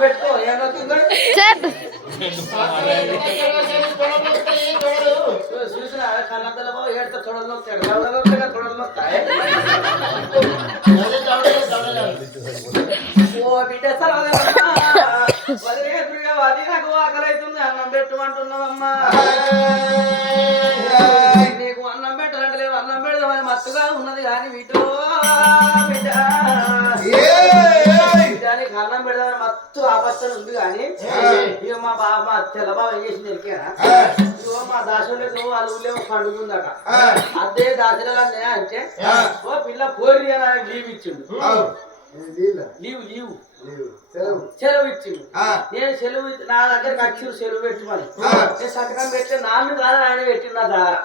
పెట్టుకో ఏమవుతుందో చూసినా కళ్ళంతల ఏడుతో చూడలు నొక్కాడు చూడలు నొక్కాయి ఓ బిడ్డ అది నాకు ఆకలి అవుతుంది అన్నం పెట్టమంటున్నావమ్మా నీకు అన్నం పెట్టాలంటే లేవు అన్నం పెడదామని మత్తుగా ఉన్నది కానీ వీటిలో బిడ్డ నీకు అన్నం పెడదామని మత్తు ఆపత్తలు ఉంది కానీ ఇక మా తెల్ల బాబు ఏం చేసింది ఎరికేనా ఇగో మా దాసంలో వాళ్ళు ఊళ్ళో పండుగ అదే దాసలో అంటే ఓ పిల్ల పోరి అని లీవ్ ఇచ్చిండు లీవ్ సెలవు ఇచ్చిండు నేను సెలవు నా దగ్గరకు వచ్చి సెలవు పెట్టి మరి నేను సంతకం పెట్టి నాన్న కాదు ఆయన పెట్టిండు నా దగ్గర